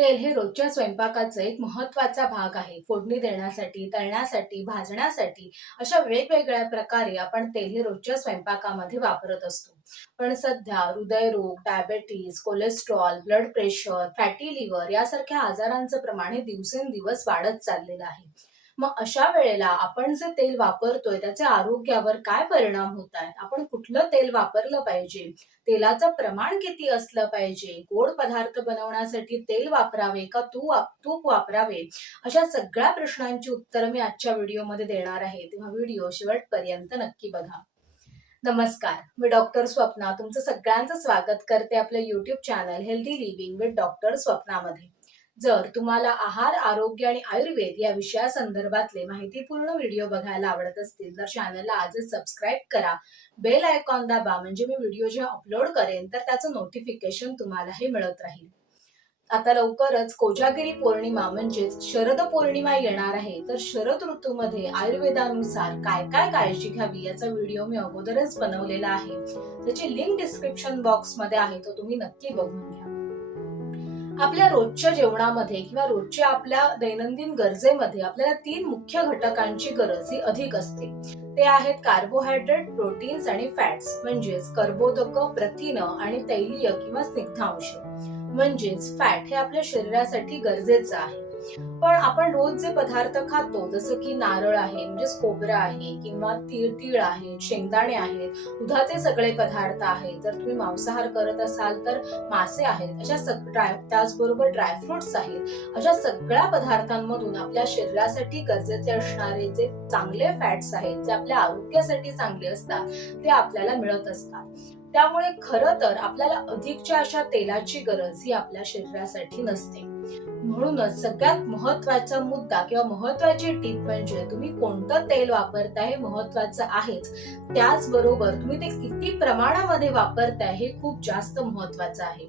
तेल हे रोजच्या स्वयंपाकाचा एक महत्त्वाचा भाग आहे. फोडणी देण्यासाठी, तळण्यासाठी, भाजण्यासाठी अशा वेगवेगळ्या प्रकारे आपण तेल हे रोजच्या स्वयंपाकामध्ये वापरत असतो. पण सध्या हृदयरोग, diabetes, cholesterol, blood pressure, fatty liver यासारख्या आजारांचं प्रमाण हे दिवसेंदिवस वाढत चाललेलं आहे. मग अशा वेळेला आपण जे तेल वापरतोय त्याचे आरोग्यावर काय परिणाम होत आहेत? आपण कुठलं तेल वापरलं पाहिजे? तेलाचं प्रमाण किती असलं पाहिजे? गोड पदार्थ बनवण्यासाठी तेल वापरावे का तूप वापरावे? अशा सगळ्या प्रश्नांची उत्तरं मी आजच्या व्हिडिओमध्ये देणार आहे. तेव्हा व्हिडिओ शेवटपर्यंत नक्की बघा. नमस्कार, मी डॉक्टर स्वप्ना तुमचं सगळ्यांचं स्वागत करते आपल्या YouTube channel healthy living with doctor स्वप्नामध्ये. जर तुम्हाला आहार, आरोग्य आणि आयुर्वेद या विषयासंदर्भातले माहितीपूर्ण व्हिडिओ बघायला आवडत असतील तर चॅनलला आजच सबस्क्राईब करा. बेल आयकॉन दाबा म्हणजे मी व्हिडिओ जेव्हा अपलोड करेन तर त्याचं नोटिफिकेशन तुम्हालाही मिळत राहील. आता लवकरच कोजागिरी पौर्णिमा म्हणजेच शरद पौर्णिमा येणार आहे. तर शरद ऋतूमध्ये आयुर्वेदानुसार काय काय काळजी घ्यावी याचा व्हिडिओ मी अगोदरच बनवलेला आहे. त्याची लिंक डिस्क्रिप्शन बॉक्स मध्ये आहे, तो तुम्ही नक्की बघून घ्या. आपल्या रोजच्या जेवणामध्ये किंवा रोजच्या आपल्या दैनंदिन गरजेमध्ये आपल्याला 3 मुख्य घटकांची गरज ही अधिक असते. ते आहेत कार्बोहायड्रेट, प्रोटीन्स आणि फॅट्स म्हणजेच कर्बोदक, प्रथिनं आणि तैलीय किंवा स्निग्धांश म्हणजेच फॅट हे आपल्या शरीरासाठी गरजेचं आहे. पण आपण रोज जे पदार्थ खातो जसं की नारळ आहे म्हणजेच खोबरं आहे किंवा तीळ आहेत, शेंगदाणे आहेत, दुधाचे सगळे पदार्थ आहेत. जर तुम्ही मांसाहार करत असाल तर मासे आहेत, त्याचबरोबर ड्रायफ्रुट्स आहेत. अशा सगळ्या पदार्थांमधून आपल्या शरीरासाठी गरजेचे असणारे जे चांगले फॅट्स आहेत, जे आपल्या आरोग्यासाठी चांगले असतात, ते आपल्याला मिळत असतात. त्यामुळे खरं तर आपल्याला अधिकच्या अशा तेलाची गरज ही आपल्या शरीरासाठी नसते. म्हणूनच सगळ्यात महत्त्वाचा मुद्दा किंवा महत्त्वाची टीप म्हणजे तुम्ही कोणतं तेल वापरताय हे महत्त्वाचं आहेच. त्याचबरोबर तुम्ही ते किती प्रमाणामध्ये वापरताय हे खूप जास्त महत्त्वाचं आहे.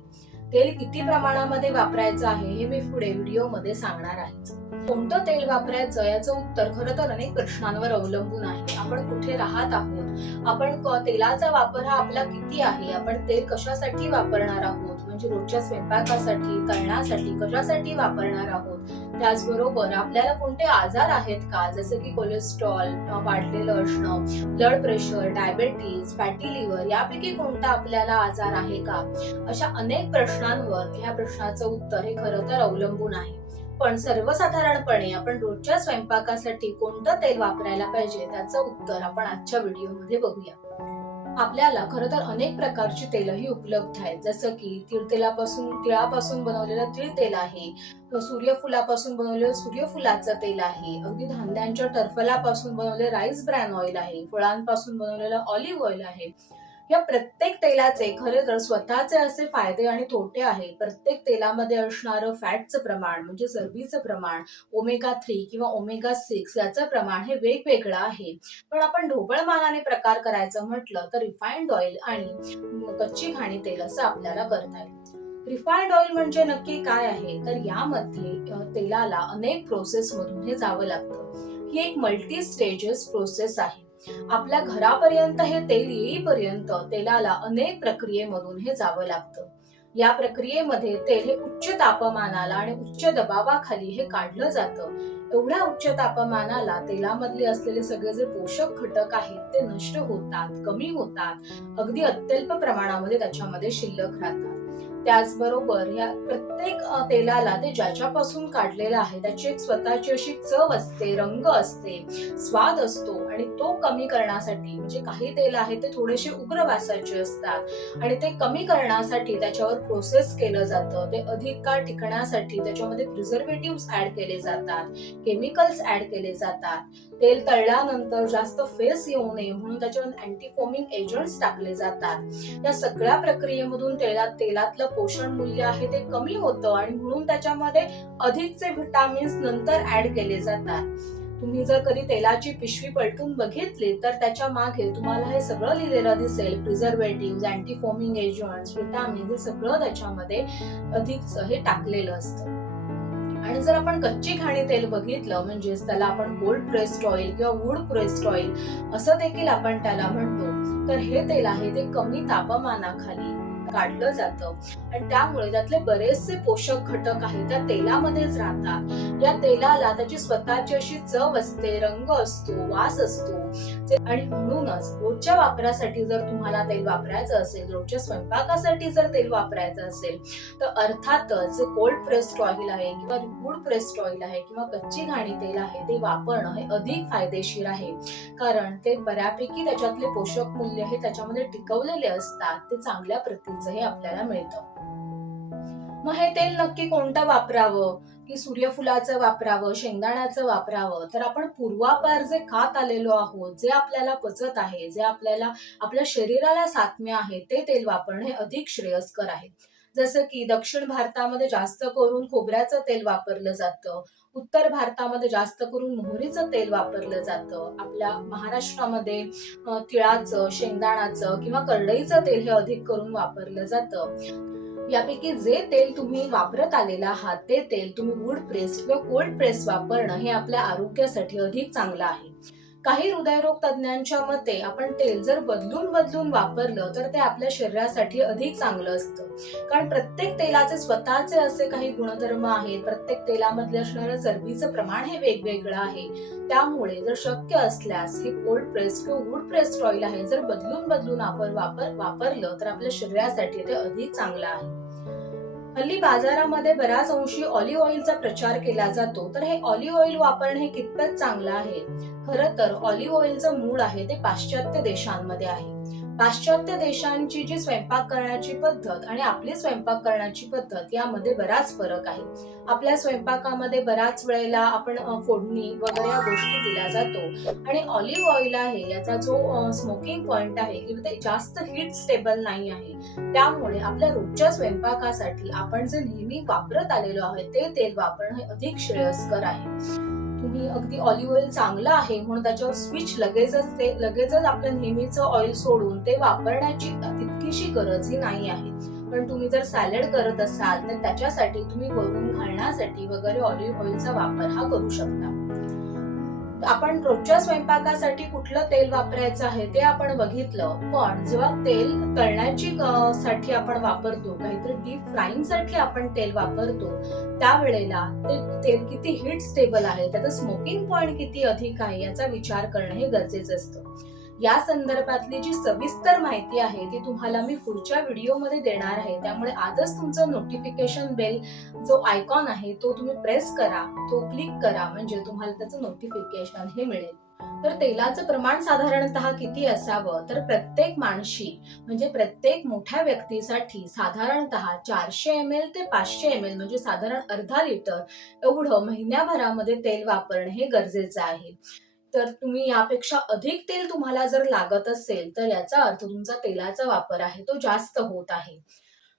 तेल किती प्रमाणामध्ये वापरायचं आहे हे मी पुढे व्हिडिओमध्ये सांगणार आहे. कोणतं तेल वापरायचं याचं उत्तर खरं तर अनेक प्रश्नांवर अवलंबून आहे. आपण कुठे राहत आहोत, आपण तेलाचा वापर हा आपला किती आहे, आपण तेल कशासाठी वापरणार आहोत म्हणजे रोजच्या स्वयंपाकासाठी, तळण्यासाठी कशासाठी वापरणार आहोत. त्याचबरोबर आपल्याला कोणते आजार आहेत का, जसं की कोलेस्ट्रॉल वाढलेलं असणं, blood pressure, diabetes, fatty liver यापैकी कोणता आपल्याला आजार आहे का. अशा अनेक प्रश्नांवर ह्या प्रश्नाचं उत्तर हे खरं तर अवलंबून आहे. पण सर्वसाधारणपणे आपण रोजच्या स्वयंपाकासाठी कोणतं तेल वापरायला पाहिजे त्याचं उत्तर आपण आजच्या व्हिडिओमध्ये बघूया. आपल्याला खरं तर अनेक प्रकारची तेलही उपलब्ध आहेत, जसं की तिळापासून बनवलेलं तीळ तेल आहे, सूर्यफुलापासून बनवलेलं सूर्यफुलाचं तेल आहे, अगदी धान्यांच्या टरफलापासून बनवलेलं राईस ब्रॅन ऑइल आहे, फळांपासून बनवलेलं ऑलिव्ह ऑइल आहे. या प्रत्येक तेलाचे खरे तर स्वतःचे असे फायदे आणि तोटे आहेत. प्रत्येक तेलामध्ये असणारं फॅटचं प्रमाण म्हणजे चरबीचं प्रमाण, ओमेगा 3 किंवा ओमेगा 6 याचं प्रमाण हे वेगवेगळं आहे. पण आपण ढोबळमानाने प्रकार करायचं म्हटलं तर रिफाइंड ऑइल आणि कच्ची घाणी तेल असं आपल्याला करता येईल. रिफाइंड ऑइल म्हणजे नक्की काय आहे, तर यामध्ये तेलाला अनेक प्रोसेस मधून हे जावं लागतं. ही एक मल्टी स्टेजेस प्रोसेस आहे. आपल्या घरापर्यंत हे तेल येईपर्यंत तेलाला अनेक प्रक्रियेमधून हे जावं लागतं. या प्रक्रियेमध्ये तेल हे उच्च तापमानाला आणि उच्च दबावाखाली हे काढलं जातं. एवढ्या उच्च तापमानाला तेलामधले असलेले सगळे जे पोषक घटक आहेत ते नष्ट होतात, कमी होतात, अगदी अत्यल्प प्रमाणामध्ये त्याच्यामध्ये शिल्लक राहतात. त्याचबरोबर या प्रत्येक तेलाला ते ज्याच्यापासून काढलेलं आहे त्याची एक स्वतःची अशी चव असते, रंग असते, स्वाद असतो आणि तो कमी करण्यासाठी म्हणजे काही तेल आहे ते थोडेसे उग्र वासाचे असतात आणि ते कमी करण्यासाठी त्याच्यावर प्रोसेस केलं जातं. ते अधिक काळ टिकण्यासाठी त्याच्यामध्ये प्रिझर्वेटिव्ह ऍड केले जातात, केमिकल्स ऍड केले जातात. तेल तळल्यानंतर जास्त फेस येऊ नये म्हणून त्याच्यावर अँटी फोमिंग एजंट्स टाकले जातात. या सगळ्या प्रक्रियेमधून तेलातलं पोषण मूल्य आहे ते कमी होतं आणि म्हणून त्याच्यामध्ये अधिकचे व्हिटॅमिन्स नंतर ऍड केले जातात. तुम्ही जर कधी तेलाची पिशवी पलटून बघितली तर त्याच्या मागे तुम्हाला हे सगळं लिहिलेलं दिसेल. Preservative, anti foaming agents, vitamin हे सगळं त्याच्यामध्ये अधिक हे टाकलेलं असतं. आणि जर आपण कच्ची घाणी तेल बघितलं म्हणजेच त्याला आपण कोल्ड प्रेस्ड ऑइल किंवा वूड प्रेस्ड ऑइल असं देखील आपण त्याला म्हणतो, तर हे तेल आहे ते कमी तापमानाखाली काढलं जातं आणि त्यामुळे त्यातले बरेचसे पोषक घटक आहेत त्या तेलामध्येच राहतात. या तेलाला त्याची स्वतःची अशी चव असते, रंग असतो, वास असतो आणि म्हणूनच रोजच्या वापरासाठी जर तुम्हाला तेल वापरायचं असेल, रोजच्या स्वयंपाकासाठी जर तेल वापरायचं असेल, तर अर्थातच जे कोल्ड प्रेस्ड ऑइल आहे किंवा वूड प्रेस्ड ऑइल आहे किंवा कच्ची घाणी तेल आहे ते वापरणं हे अधिक फायदेशीर आहे. कारण ते बऱ्यापैकी त्याच्यातले पोषक मूल्य हे त्याच्यामध्ये टिकवलेले असतात, ते चांगल्या प्रतीचं हे आपल्याला मिळतं. मग हे तेल नक्की कोणतं वापरावं, की सूर्यफुलाचं वापरावं, शेंगदाण्याचं वापरावं? तर आपण पूर्वापार जे खात आलेलो आहोत, जे आपल्याला पचत आहे, जे आपल्याला आपल्या शरीराला साध्य आहे, ते तेल वापरणे अधिक श्रेयस्कर आहे. जसं की दक्षिण भारतामध्ये जास्त करून खोबऱ्याचं तेल वापरलं जातं, उत्तर भारतामध्ये जास्त करून मोहरीचं तेल वापरलं जातं, आपल्या महाराष्ट्रामध्ये तिळाचं, शेंगदाण्याचं किंवा करडईचं तेल हे अधिक करून वापरलं जातं. यापैकी जे तेल तुम्ही वापरत आलेला आहात ते तेल तुम्ही वूड प्रेस्ड किंवा कोल्ड प्रेस वापरणं हे आपल्या आरोग्यासाठी अधिक चांगलं आहे. काही हृदयरोग तज्ञांच्या मते आपण तेल जर बदलून बदलून वापरलं तर ते आपल्या शरीरासाठी अधिक चांगलं असतं. कारण प्रत्येक तेलाचे स्वतःचे असे काही गुणधर्म आहेत, प्रत्येक तेलामध्ये असणारं चरबीचं प्रमाण हे वेगवेगळं आहे. त्यामुळे जर शक्य असल्यास हे कोल्ड प्रेस्ड किंवा वूड प्रेस्ड ऑइल आहे जर बदलून बदलून आपण वापरलं तर आपल्या शरीरासाठी ते अधिक चांगलं आहे. हल्ली बाजारामध्ये बऱ्याच अंशी ऑलिव्ह ऑइलचा प्रचार केला जातो, तर हे ऑलिव्ह ऑइल वापरणे हे कितपत चांगलं आहे? खरं तर ऑलिव्ह ऑइलचं मूळ आहे ते पाश्चात्य देशांमध्ये आहे. पाश्चात्य देशांची जी स्वयंपाक करण्याची पद्धत आणि आपली स्वयंपाक करण्याची पद्धत यामध्ये बराच फरक आहे. आपल्या स्वयंपाकामध्ये बऱ्याच वेळेला आपण फोडणी वगैरे या गोष्टी दिल्या जातो आणि ऑलिव्ह ऑइल आहे याचा जो स्मोकिंग पॉइंट आहे किंवा ते जास्त हीट स्टेबल नाही आहे. त्यामुळे आपल्या रोजच्या स्वयंपाकासाठी आपण जे नेहमी वापरत आलेलो आहे ते तेल वापरणं हे अधिक श्रेयस्कर आहे. तुम्ही अगदी ऑलिव्ह ऑइल चांगलं आहे म्हणून त्याच्यावर स्विच लगेचच आपलं नेहमीचं ऑइल सोडून ते वापरण्याची तितकीशी गरजही नाही आहे. पण तुम्ही जर सॅलड करत असाल तर त्याच्यासाठी तुम्ही वरून घालण्यासाठी वगैरे ऑलिव्ह ऑइलचा वापर हा करू शकता. आपण रोजच्या स्वयंपाकासाठी कुठलं तेल वापरायचं आहे ते आपण बघितलं, पण जेव्हा तेल तळण्याची साठी आपण वापरतो, काहीतरी डीप फ्राईंग साठी आपण तेल वापरतो, त्यावेळेला ते तेल किती हीट स्टेबल आहे, त्याचा स्मोकिंग पॉइंट किती अधिक आहे याचा विचार करणं हे गरजेचं असतं. या संदर्भातली जी सविस्तर माहिती आहे ती तुम्हाला मी पुढच्या व्हिडिओमध्ये देणार आहे. त्यामुळे आजच तुमचं नोटिफिकेशन बेल जो आयकॉन आहे तो तुम्ही प्रेस करा, तो क्लिक करा, म्हणजे तुम्हाला त्याचं नोटिफिकेशन हे मिळेल. तर तेलाचं प्रमाण साधारणतः किती असावं? तर प्रत्येक माणशी म्हणजे प्रत्येक मोठ्या व्यक्तीसाठी साधारणतः 400 ml ते 500 ml म्हणजे साधारण अर्धा लिटर एवढं महिन्याभरामध्ये तेल वापरणं हे गरजेचं आहे. तर तुम्ही यापेक्षा अधिक तेल तुम्हाला जर लागत असेल तर याचा अर्थ तुमचा तेलाचा वापर आहे तो जास्त होत आहे.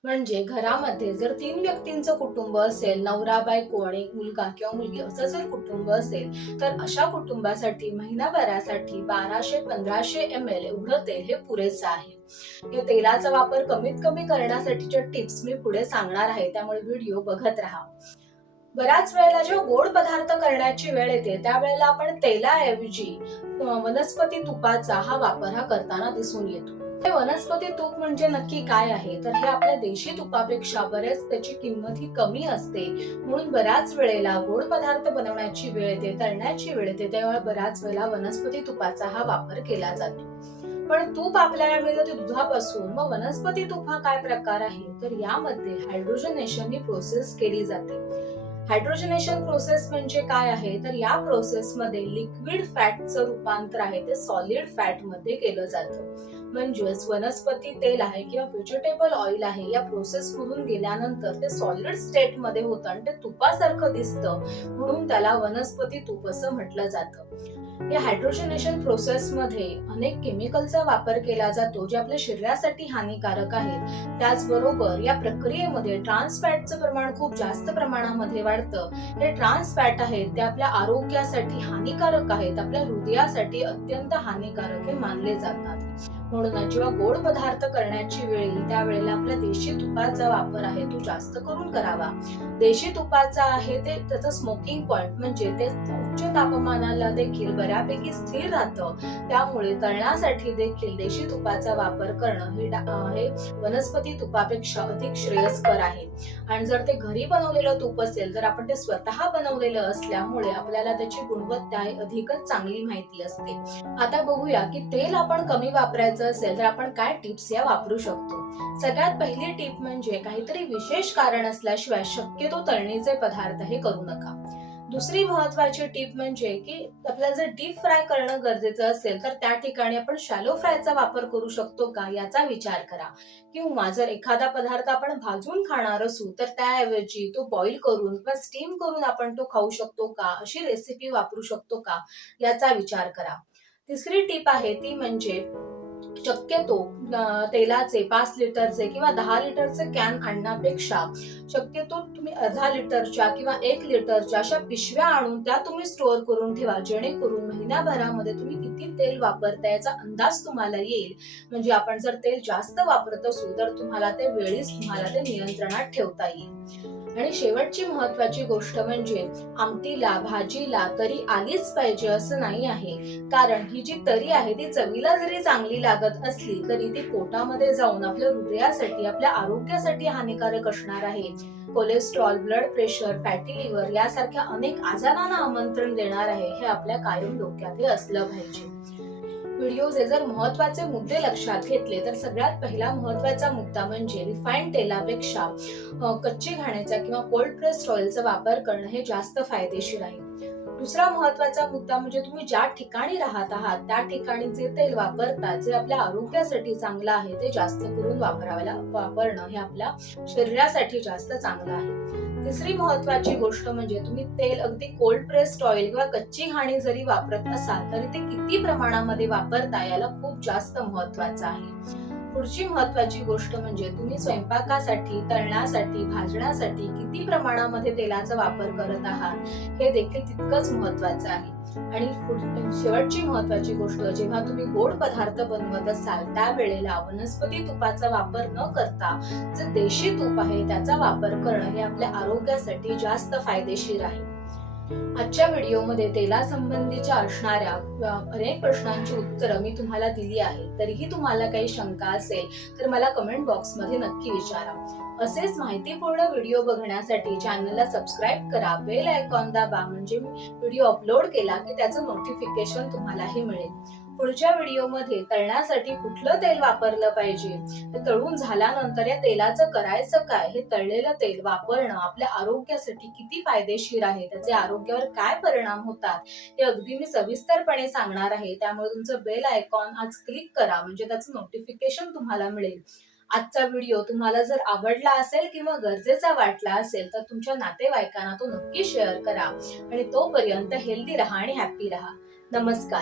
म्हणजे घरामध्ये जर 3 व्यक्तींचं कुटुंब असेल, नवरा बायको आणि एक मुलगा किंवा मुलगी असं जर कुटुंब असेल तर अशा कुटुंबासाठी महिनाभरासाठी 1200-1500 ml एवढं तेल हे पुरेसं आहे. या तेलाचा वापर कमीत कमी करण्यासाठीच्या टिप्स मी पुढे सांगणार आहे, त्यामुळे व्हिडिओ बघत राहा. बऱ्याच वेळेला जेव्हा गोड पदार्थ करण्याची वेळ येते त्यावेळेला आपण तेलाऐवजी वनस्पती तुपाचा हा वापर हा करताना दिसून येतो. हे वनस्पती तूप म्हणजे नक्की काय आहे? तर हे आपल्या देशी तुपापेक्षा बरेच त्याची किंमत ही कमी असते, म्हणून बऱ्याच वेळेला गोड पदार्थ बनवण्याची वेळ येते, तळण्याची वेळ येते, तेव्हा बऱ्याच वेळेला वनस्पती तुपाचा हा वापर केला जातो. पण तूप आपल्याला मिळतं ते दुधापासून. मग वनस्पती तूप हा काय प्रकार आहे? तर यामध्ये हायड्रोजनेशन ही प्रोसेस केली जाते. हायड्रोजनेशन प्रोसेस म्हणजे काय आहे? तर या प्रोसेसमध्ये लिक्विड फॅटचं रूपांतर आहे ते सॉलिड फॅट मध्ये केलं जातं. म्हणजेच वनस्पती तेल आहे किंवा व्हेजिटेबल ऑइल आहे या प्रोसेस मधून गेल्यानंतर ते सॉलिड स्टेट मध्ये होतं आणि ते तुपासारखं दिसतं, म्हणून त्याला वनस्पती तूप असं म्हटलं जातं. या हायड्रोजनेशन प्रोसेस मध्ये अनेक केमिकलचा वापर केला जातो जे आपल्या शरीरासाठी हानिकारक आहेत. त्याचबरोबर या प्रक्रियेमध्ये ट्रान्स फॅटचं प्रमाण खूप जास्त प्रमाणामध्ये वाढतं. हे ट्रान्स फॅट आहेत ते आपल्या आरोग्यासाठी हानिकारक आहेत, आपल्या हृदयासाठी अत्यंत हानिकारक हे मानले जातात. म्हणून जेव्हा गोड पदार्थ करण्याची वेळ येईल त्यावेळेला आपल्या देशी तुपाचा वापर आहे तो जास्त करून करावा. देशी तुपाचा आहे ते त्याचा स्मोकिंग पॉइंट म्हणजे ते उच्च तापमानाला देखील बऱ्यापैकी स्थिर राहतं. त्यामुळे तळण्यासाठी देखील देशी तुपाचा वापर करणं हे वनस्पती तुपापेक्षा अधिक श्रेयस्कर आहे. आणि जर ते घरी बनवलेलं तूप असेल तर आपण ते स्वतः बनवलेलं असल्यामुळे आपल्याला त्याची गुणवत्ता अधिकच चांगली माहिती असते. आता बघूया की तेल आपण कमी वापरायचं असेल तर आपण काय टिप्स या वापरू शकतो. सगळ्यात पहिली टिप म्हणजे काहीतरी विशेष कारण असल्याशिवाय शक्यतो तळणीचे पदार्थ हे करू नका. दुसरी महत्वाची टीप म्हणजे की आपल्याला जर डीप फ्राय करणं गरजेचं असेल तर त्या ठिकाणी आपण शॅलो फ्रायचा वापर करू शकतो का याचा विचार करा. किंवा जर एखादा पदार्थ आपण भाजून खाणार असू तर त्याऐवजी तो बॉईल करून किंवा स्टीम करून आपण तो खाऊ शकतो का, अशी रेसिपी वापरू शकतो का याचा विचार करा. तिसरी टीप आहे ती म्हणजे शक्यतो तेलाचे 5 लिटरचे किंवा 10 लिटरचे कॅन आणण्यापेक्षा शक्यतो तुम्ही अर्धा लिटरच्या किंवा 1 लिटरच्या अशा पिशव्या आणून त्या तुम्ही स्टोअर करून ठेवा, जेणेकरून महिन्याभरामध्ये तुम्ही किती तेल वापरता याचा अंदाज तुम्हाला येईल. म्हणजे आपण जर तेल जास्त वापरत असू तर तुम्हाला ते वेळीच तुम्हाला ते नियंत्रणात ठेवता येईल. आणि शेवटची महत्वाची गोष्ट म्हणजे आमटीला भाजीला तरी आलीच पाहिजे असं नाही आहे. कारण ही जी तरी आहे ती चवीला जरी चांगली लागत असली तरी ती पोटामध्ये जाऊन आपल्या हृदयासाठी आपल्या आरोग्यासाठी हानिकारक असणार आहे. Cholesterol, blood pressure, fatty liver यासारख्या अनेक आजारांना आमंत्रण देणार आहे, हे आपल्या कायम डोक्यात असलं पाहिजे. व्हिडिओचे जर महत्वाचे मुद्दे लक्षात घेतले तर सगळ्यात पहिला महत्वाचा मुद्दा म्हणजे रिफाईंड तेलापेक्षा कच्ची घाण्याचा किंवा कोल्ड प्रेस्ड ऑइलचा वापर करणं हे जास्त फायदेशीर आहे. दुसरा महत्वाचा मुद्दा म्हणजे तुम्ही ज्या ठिकाणी राहत आहात त्या ठिकाणी जे तेल वापरतात जे आपल्या आरोग्यासाठी चांगलं आहे ते जास्त करून वापरणं हे आपल्या शरीरासाठी जास्त चांगलं आहे. तिसरी महत्वाची गोष्ट म्हणजे तुम्ही तेल अगदी कोल्ड प्रेस्ड ऑइल किंवा कच्ची घाणी जरी वापरत असाल तरी ते किती प्रमाणामध्ये वापरता याला खूप जास्त महत्वाचं आहे. पुढची महत्वाची गोष्ट म्हणजे तुम्ही स्वयंपाकासाठी, तळण्यासाठी, भाजण्यासाठी किती प्रमाणामध्ये तेलाचा वापर करत आहात हे देखील तितकंच महत्वाचं आहे. आणि शेवटची महत्वाची गोष्ट जेव्हा तुम्ही गोड पदार्थ बनवत असाल त्यावेळेला वनस्पती तुपाचा वापर न करता जे देशी तूप आहे त्याचा वापर करणं हे आपल्या आरोग्यासाठी जास्त फायदेशीर आहे. आजच्या व्हिडिओमध्ये तेलासंबंधीच्या असणाऱ्या अनेक प्रश्नांची उत्तरं मी तुम्हाला दिली आहे. तरीही तुम्हाला काही शंका असेल तर मला कमेंट बॉक्समध्ये नक्की विचारा. असेच माहितीपूर्ण व्हिडिओ बघण्यासाठी चॅनलला सबस्क्राईब करा, बेल आयकॉन दाबा म्हणजे व्हिडिओ अपलोड केला की त्याचं नोटिफिकेशन तुम्हालाही मिळेल. पुढच्या व्हिडिओमध्ये तळण्यासाठी कुठलं तेल वापरलं पाहिजे, तळून झाल्यानंतर या तेलाचं करायचं काय, हे तळलेलं तेल वापरणं आपल्या आरोग्यासाठी किती फायदेशीर आहे, त्याचे आरोग्यावर काय परिणाम होतात हे अगदी मी सविस्तरपणे सांगणार आहे. त्यामुळे तुमचं बेल आयकॉन आज क्लिक करा म्हणजे त्याचं नोटिफिकेशन तुम्हाला मिळेल. आजचा व्हिडिओ तुम्हाला जर आवडला असेल किंवा गरजेचा वाटला असेल तर तुमच्या नातेवाईकांना तो नक्की शेअर करा. आणि तोपर्यंत हेल्दी राहा आणि हॅप्पी राहा. नमस्कार.